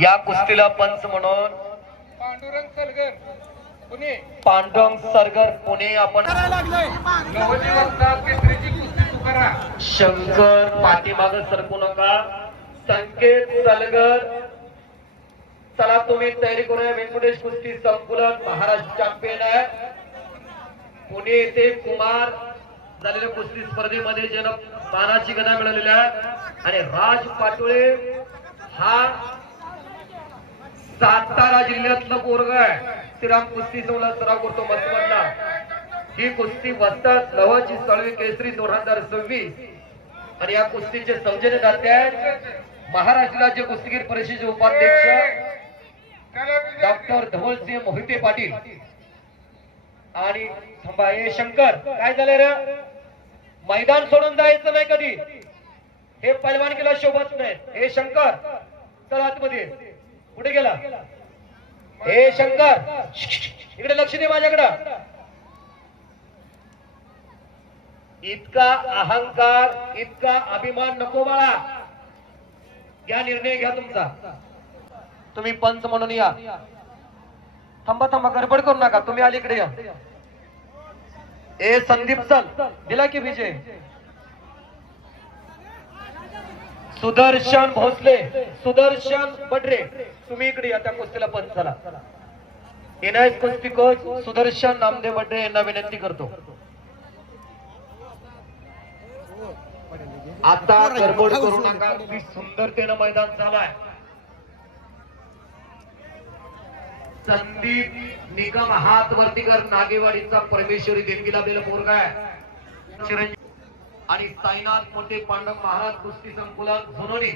या कुस्तीला पंच म्हणून पांडुरंग सलगर पुणे पांडुरंग सरगर पुणे आपण नवजी वस्ताद केसरीची कुस्ती तुकारा शंकर पाठीमाग सरकू नका संकेत सलगर चला तुम्ही तयारी करूया व्यंकटेश कुस्ती संकुलन महाराष्ट्र चॅम्पियन आहे पुणे येथे कुमार झालेल्या कुस्ती स्पर्धेमध्ये ज्यानं मानाची गदा मिळवलेली आहे आणि राज पाटोळे हा सातारा जिल्ह्यातलं पोरग आहे श्रीराम कुस्ती संघाला सराव करतो मसवडला ही कुस्ती वस्ताद लवाची सळवी केसरी 2026 आणि या कुस्तीचे सौजन्यदाते आहेत महाराष्ट्र राज्य कुस्तीगीर परिषदेचे उपाध्यक्ष डॉक्टर धवलसिंह मोहिते पाटील आणि थांबा हे शंकर काय झालं रे मैदान सोडून जायचं नाही कधी हे पैलवानकीला शोभत नाही हे शंकर चल आतमध्ये कुठे गेला हे शंकर इकडे लक्ष दे माझ्याकडं इतका अहंकार इतका अभिमान नको बाळा या निर्णय घ्या तुमचा तुम्ही पंच म्हणून या थांबा थांबा गडबड करू नका तुम्ही अलीकडे या ए संदीप चल दिला की विजय सुदर्शन भोसले सुदर्शन बडरे तुम्ही इकडे या त्या कुस्तीला पंच झाला एनआयएस कुस्ती कोच सुदर्शन नामदेव बडरे यांना विनंती करतो आता गडबड करू नका अगदी सुंदरतेनं मैदान झालाय संदीप निगम हात वरती कर नागेवाडीचा परमेश्वरी देणगी लाभलेला पोरगा आहे चिरंजीव आणि साईनाथ मोठे पांडव महाराज कुस्ती संकुलन झुनोली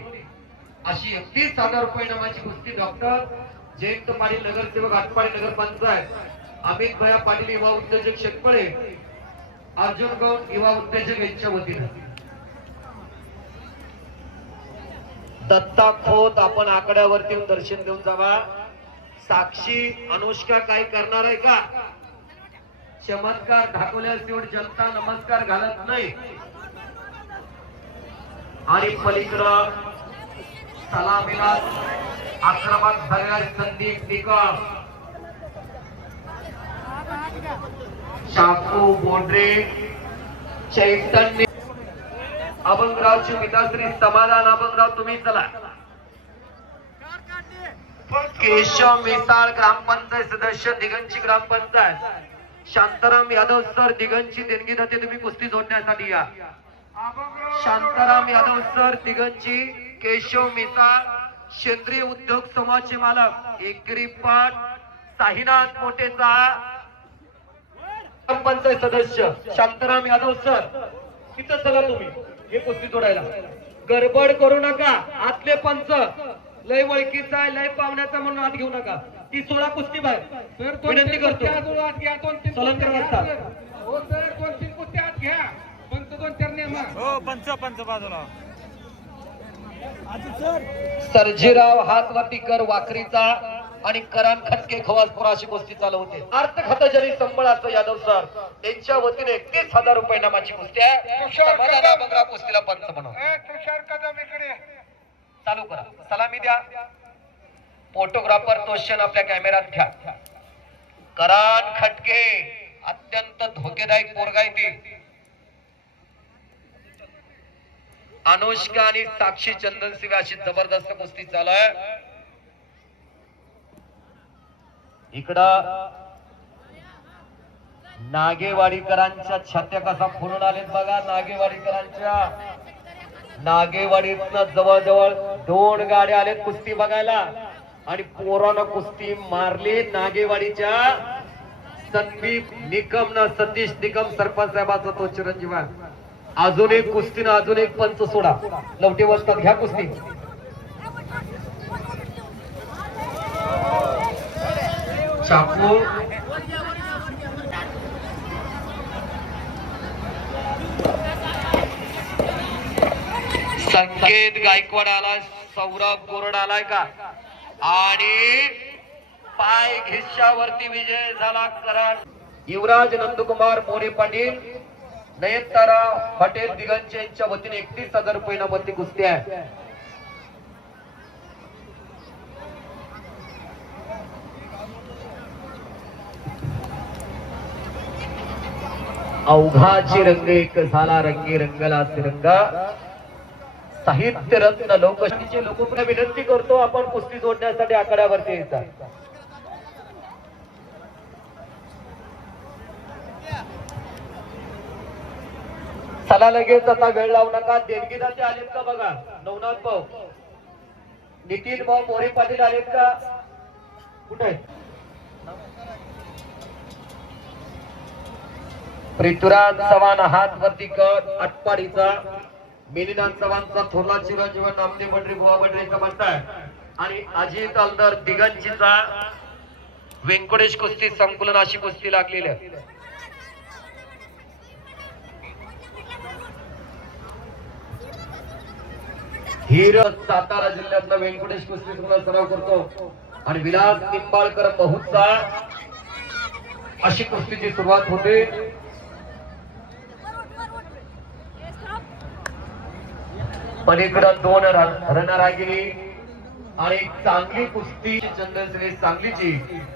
अशी 31,000 रुपये नामाची कुस्ती डॉक्टर जयंत पाटील नगरसेवक आटपाडी नगर पंचायत अमित भया पाटील युवा उद्योजक शेतपळे अर्जुन गौड युवा उद्योजक यांच्या वतीने दत्ता खोत आपण आकड्यावरती दर्शन देऊन जावा साक्षी अनुष्का काय करणार आहे का चमत्कार दाखवल्याशिवाय जनता नमस्कार घालत नाही आणि पलीकडं सलामीला आक्रमक झालेला संदीप निकम शाकू बोंड्रे चैतन्य अभंगरावची पिताश्री समाधान अभंगराव तुम्ही चला केशव मिसाळ ग्रामपंचायत सदस्य दिगंची ग्रामपंचायत शांताराम यादव सर दिगंची देणगी दाते तुम्ही कुस्ती जोडण्यासाठी या शांताराम यादव सर दिगंची केशव मिसाळ सेंद्रिय उद्योग समाजचे मालक एकरीपाट साईनाथ मोठेचा ग्रामपंचायत सदस्य शांताराम यादव सर तिथं चला तुम्ही हे कुस्ती जोडायला गडबड करू नका आतले पंच लय वळखीचा आहे लय पाहुण्याचा म्हणून आत घेऊ नका ती 16 कुस्ती बाहेर विनंती करतो सलंकर वाजता हो सर 2-3 कुस्ती आत घ्या पंच 2-4 नेमा हो पंच बाजूला सर्जीराव हातवरती कर वाकरीचा आणि करान खटके खवासपुरा अशी कुस्ती चालू होते अर्थ खतजरी संबळाचं यादव सर त्यांच्या वतीने 31,000 रुपये नामाची कुस्ती आहे समाधान बंगरा कुस्तीला पंच म्हणून तुषार कदम इकडे चालू करा सलामी द्या फोटोग्राफर तोशन आपल्या कॅमेऱ्यात घ्या करान खटके अत्यंत धोकेदायक पोरगा आहे ते अनुष्का आणि साक्षी चंदन शिवे अशी जबरदस्त कुस्ती चालू आहे इकडं नागेवाडीकरांच्या छात्या कसा फुलून आलेत बघा नागेवाडीतनं जवळजवळ 2 गाड्या आलेत कुस्ती बघायला आणि पोरानं कुस्ती मारली नागेवाडीच्या संदीप निकम न सतीश निकम सरपंच साहेबाचा तो चिरंजीव आहे अजून एक कुस्तीनं अजून एक पंच सोडा लवटे वस्तात घ्या कुस्ती चाकू संकेत गायकवाड आला सौरभ गोरड आलाय का आणि पाय घिस्यावरती विजय झाला करार युवराज नंदकुमार मोरे पाटील नयनतारा हॉटेल दिगंचे यांच्या वतीने 31,000 रुपये नामवरती कुस्ती आहे अवघाची रंग एक झाला रंगी रंगला तिरंगा साहित्य रत्न लोकशाहीचे लोकप्रिय विनंती करतो आपण कुस्ती जोडण्यासाठी आखाड्यावरती येतात. चला लगेच आता वेळ लावू नका. देणगीदाते आलेत का बघा. नवनाथ भाऊ, नितीन भाऊ मोरे पाटील आलेत का? कुठे पृथ्वीराज चव्हाण हात वरती कर. आटपाडीचा मिलिंद चव्हाणचा थोरला चिरंजीव नामदेव बंडरी बुवा बंडरीचा म्हणताय आणि अजित अलदर दिगंजीचा व्यंकटेश कुस्ती संकुलन अशी कुस्ती लागलेली आहे. हीर सातारा जिल्ह्यातला व्यंकटेश कुस्ती संकुलन सराव करतो आणि विलास निंबाळकर बहुचा अशी कुस्तीची सुरुवात होते. पलीकडं दोन रणरागिरी आणि चांगली कुस्ती चंद्रश्री सांगलीची